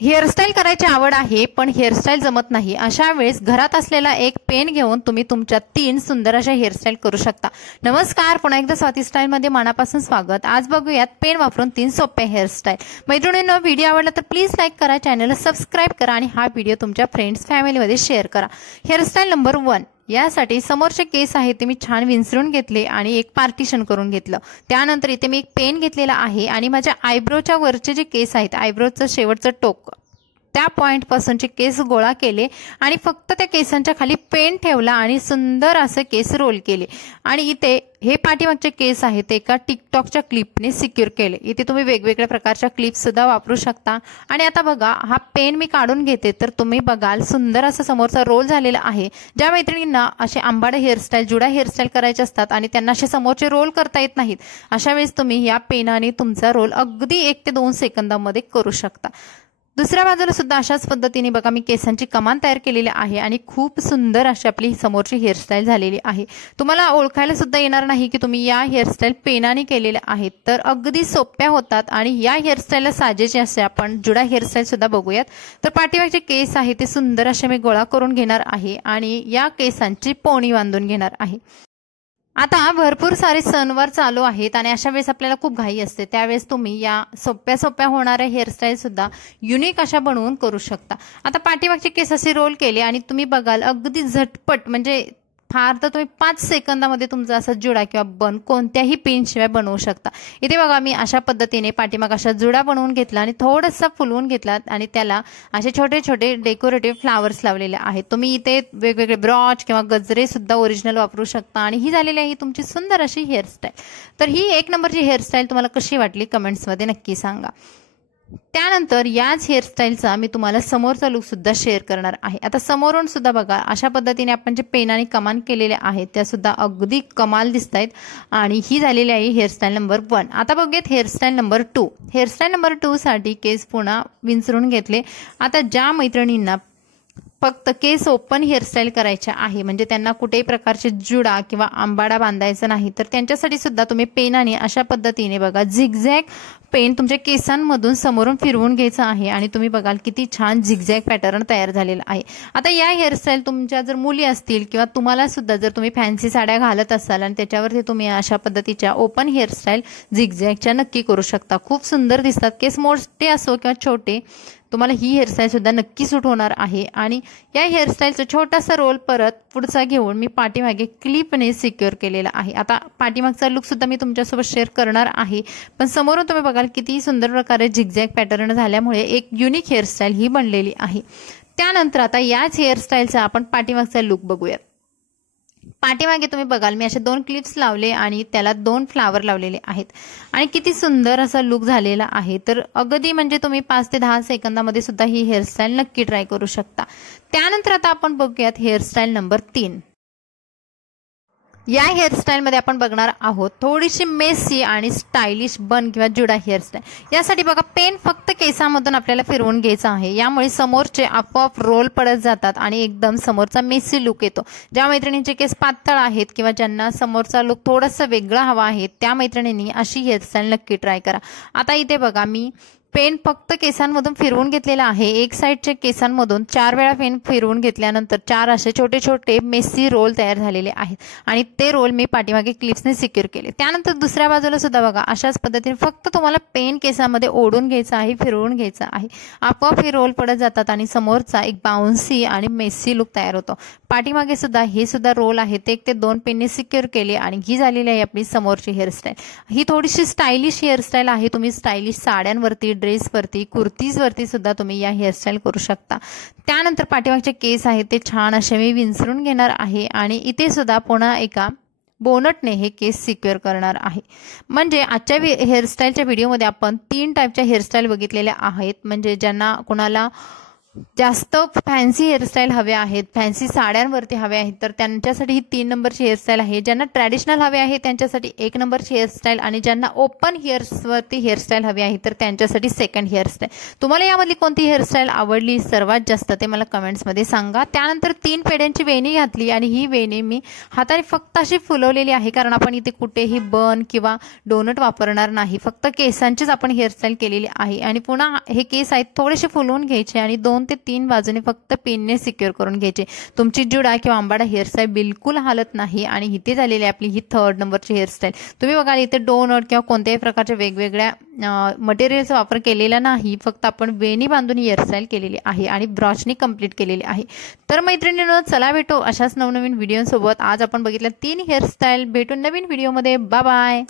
Hairstyle करायची आवड आहे पण हेअरस्टाईल जमत नाही, अशा वेळेस घरात असलेला एक पेन घेऊन तुम्ही तुमच्या 3 सुंदर अशा हेअरस्टाईल करू शकता। नमस्कार, पुन्हा एकदा स्वाती स्टाईल मध्ये मनापासून स्वागत। आज बघूयात पेन वापरून 3 सोप्या हेअरस्टाईल। मैत्रिणींनो, व्हिडिओ आवडला तर प्लीज लाईक करा, चॅनलला सबस्क्राइब करा आणि हा व्हिडिओ तुमच्या फ्रेंड्स फॅमिलीमध्ये शेअर करा। हेअरस्टाईल नंबर 1, यासाठी समोरचे केस आहे ते मी छान विंचरून घेतले आणि एक पार्टिशन करून घेतलं। त्यानंतर इथे मी एक पेन घेतलेला आहे आणि माझ्या आयब्रोच्या वरचे जे केस आहेत, आयब्रोचं शेवटचं टोक, त्या पॉइंट पासूनचे केस गोळा केले आणि फक्त त्या केसांच्या खाली पेन ठेवला आणि सुंदर असे केस रोल केले। आणि इथे हे पाठीमागचे केस आहेत ते एका टिकटॉकच्या क्लिपने सिक्युअर केले। इथे तुम्ही वेगवेगळ्या प्रकारच्या क्लिप्स सुद्धा वापरू शकता। आणि आता बघा, हा पेन मी काढून घेते तर तुम्ही बघाल सुंदर असा समोरचा रोल झालेला आहे। ज्या मैत्रिणींना असे आंबाडे हेअरस्टाईल, जुडा हेअरस्टाईल करायचे असतात आणि त्यांना असे समोरचे रोल करता येत नाहीत, अशा वेळेस तुम्ही या पेनाने तुमचा रोल अगदी 1 ते 2 सेकंदामध्ये करू शकता। दुसऱ्या बाजूला सुद्धा अशाच पद्धतीने बघा मी केसांची कमान तयार केलेली आहे आणि खूप सुंदर अशी आपली समोरची हेअरस्टाईल झालेली आहे। तुम्हाला ओळखायला सुद्धा येणार नाही की तुम्ही या हेअरस्टाईल पेनाने केलेल्या आहेत, तर अगदी सोप्या होतात। आणि या हेअरस्टाईलला साजेसे असे आपण जुडा हेअरस्टाईल सुद्धा बघूयात। तर पाठीमागचे केस आहे ते सुंदर असे मी गोळा करून घेणार आहे आणि या केसांची पोणी बांधून घेणार आहे। आता भरपूर सारे सणवार चालू आहेत आणि अशा वेळेस आपल्याला खूप घाई असते, त्यावेळेस तुम्ही या सोप्या होणाऱ्या हेअरस्टाईल सुद्धा युनिक अशा बनवून करू शकता। आता पाठीमागचे केस असे रोल केले आणि तुम्ही बघाल अगदी झटपट, म्हणजे फार तर तुम्ही 5 सेकंदामध्ये तुमचा असा जुडा किंवा बन कोणत्याही पेनशिवाय बनवू शकता। इथे बघा मी अशा पद्धतीने पाठीमाग अशा जुडा बनवून घेतला आणि थोडासा फुलवून घेतला आणि त्याला असे छोटे छोटे डेकोरेटिव्ह फ्लावर्स लावलेले आहेत। तुम्ही इथे वेगवेगळे ब्रॉच किंवा गजरे सुद्धा ओरिजिनल वापरू शकता आणि ही झालेली आहे तुमची सुंदर अशी हेअरस्टाईल। तर ही 1 नंबरची हेअरस्टाईल तुम्हाला कशी वाटली कमेंट्समध्ये नक्की सांगा। त्यानंतर याच हेअरस्टाईलचा मी तुम्हाला समोरचा लुक सुद्धा शेअर करणार आहे। आता समोरून सुद्धा बघा अशा पद्धतीने आपण जे पेनाने कमान केलेले आहेत त्या सुद्धा अगदी कमाल दिसतायत आणि ही झालेली आहे हेअरस्टाईल नंबर 1। आता बघूयात हेअरस्टाईल नंबर 2। हेअरस्टाईल नंबर 2 साठी केस पुन्हा विंचरून घेतले। आता ज्या मैत्रिणींना फक्त केस ओपन हेअरस्टाईल करायच्या आहे, म्हणजे त्यांना कुठेही प्रकारचे जुडा किंवा आंबाडा बांधायचा नाही, तर त्यांच्यासाठी सुद्धा तुम्ही पेनाने अशा पद्धतीने बघा झिगझॅग पेन तुमच्या केसांमधून समोरून फिरवून घ्यायचं आहे आणि तुम्ही बघाल किती छान झिगझॅग पॅटर्न तयार झालेला आहे। आता या हेअरस्टाईल तुमच्या जर मुली असतील किंवा तुम्हाला सुद्धा जर तुम्ही फॅन्सी साड्या घालत असाल आणि त्याच्यावरती तुम्ही अशा पद्धतीच्या ओपन हेअरस्टाईल झिगझॅगच्या नक्की करू शकता। खूप सुंदर दिसतात, केस मोठे असो किंवा छोटे, तुम्हाला ही हेअरस्टाईल सुद्धा नक्की सूट होणार आहे। आणि या हेअरस्टाईलचा छोटासा रोल परत पुढचा घेऊन मी पाठीमागे क्लिपने सिक्युअर केलेला आहे। आता पाठीमागचा लुक सुद्धा मी तुमच्यासोबत शेअर करणार आहे, पण समोरून तुम्ही बघाल किती सुंदर प्रकारे झिगझॅग पॅटर्न झाल्यामुळे एक युनिक हेअरस्टाईल ही बनलेली आहे। त्यानंतर आता याच हेअरस्टाईलचा आपण पाठीमागचा लुक बघूयात। पाठीमागे तुम्ही बघाल मी असे 2 क्लिप्स लावले आणि त्याला 2 फ्लावर लावलेले आहेत आणि किती सुंदर असा लुक झालेला आहे। तर अगदी म्हणजे तुम्ही 5 ते 10 सेकंदामध्ये सुद्धा ही हेअरस्टाईल नक्की ट्राय करू शकता। त्यानंतर आता आपण बघूयात हेअरस्टाईल नंबर 3। या हेअरस्टाईल मध्ये आपण बघणार आहोत थोडीशी मेसी आणि स्टायलिश बन किंवा जुडा हेअरस्टाईल। यासाठी बघा पेन फक्त केसांमधून आपल्याला फिरवून घ्यायचा आहे, यामुळे समोरचे आपोआप रोल पडत जातात आणि एकदम समोरचा मेसी लुक येतो। ज्या मैत्रिणींचे केस पातळ आहेत किंवा ज्यांना समोरचा लुक थोडासा वेगळा हवा आहे त्या मैत्रिणींनी अशी हेअरस्टाईल नक्की ट्राय करा। आता इथे बघा मी पेन फक्त केसांमधून फिरवून घेतलेला आहे। एक साइडचे केसांमधून 4 वेळा पेन फिरवून घेतल्यानंतर 4 असे छोटे छोटे मेसी रोल तयार झालेले आहेत आणि ते रोल मी पाठीमागे क्लिप्सने सिक्युअर केले। त्यानंतर दुसऱ्या बाजूला सुद्धा बघा अशाच पद्धतीने फक्त तुम्हाला पेन केसांमध्ये ओढून घ्यायचा आहे, फिरवून घ्यायचा आहे, आपोआप हे रोल पडत जातात आणि समोरचा एक बाउन्सी आणि मेसी लुक तयार होतो। पाठीमागे सुद्धा हे सुद्धा रोल आहे ते 1 ते 2 पेनने सिक्युअर केले आणि ही झालेली आहे आपली समोरची हेअरस्टाईल। ही थोडीशी स्टायलिश हेअरस्टाईल आहे। तुम्ही स्टायलिश साड्यांवरती, ड्रेसवरती, कुर्तीजवरती सुद्धा तुम्ही या हेअरस्टाईल करू शकता। त्यानंतर पाठीमागचे केस आहेत ते छान असे मी विंचरून घेणार आहे आणि इथे सुद्धा पुन्हा एका बोनटने हे केस सिक्युअर करणार आहे। म्हणजे आजच्या हेअरस्टाईलच्या व्हिडिओमध्ये आपण 3 टाईपच्या हेअरस्टाईल बघितलेल्या आहेत, म्हणजे ज्यांना कोणाला जास्त फॅन्सी हेअरस्टाईल हवे आहेत, फॅन्सी साड्यांवरती हवे आहेत, तर त्यांच्यासाठी ही 3 नंबरची हेअरस्टाईल आहे. ज्यांना ट्रॅडिशनल हवे आहे त्यांच्यासाठी 1 नंबरची हेअरस्टाईल आणि ज्यांना ओपन हेअर्सवरती हेअरस्टाईल हवी आहे तर त्यांच्यासाठी सेकंड हेअरस्टाईल. तुम्हाला यामधली कोणती हेअरस्टाईल आवडली सर्वात जास्त ते मला कमेंट्समध्ये सांगा. त्यानंतर 3 पेड्यांची वेणी घातली आणि ही वेणी मी हाताने फक्त अशी फुलवलेली आहे, कारण आपण इथे कुठेही बन किंवा डोनट वापरणार नाही, फक्त केसांचीच आपण हेअरस्टाईल केलेली आहे. आणि पुन्हा हे केस आहेत थोडेसे फुलवून घ्यायचे आणि 2 ते 3 बाजूने फक्त पिनने सिक्युअर करून घ्यायचे. तुमची जुडा किंवा आंबाडा हेअरस्टाईल बिलकुल हालत नाही. आणि इथे झालेली आपली ही 3rd नंबरची हेअरस्टाईल. तुम्ही बघा इथे डोनट किंवा कोणत्याही प्रकारच्या वेगवेगळ्या मटेरियलचा वापर केलेला नाही, फक्त आपण वेणी बांधून हेअरस्टाईल केलेली आहे आणि ब्रॉचनी कंप्लीट केलेली आहे. तर मैत्रिणींनो, चला भेटू अशाच नवनवीन व्हिडिओसोबत. आज आपण बघितल्या 3 हेअरस्टाईल. भेटून नवीन व्हिडिओमध्ये. Bye bye.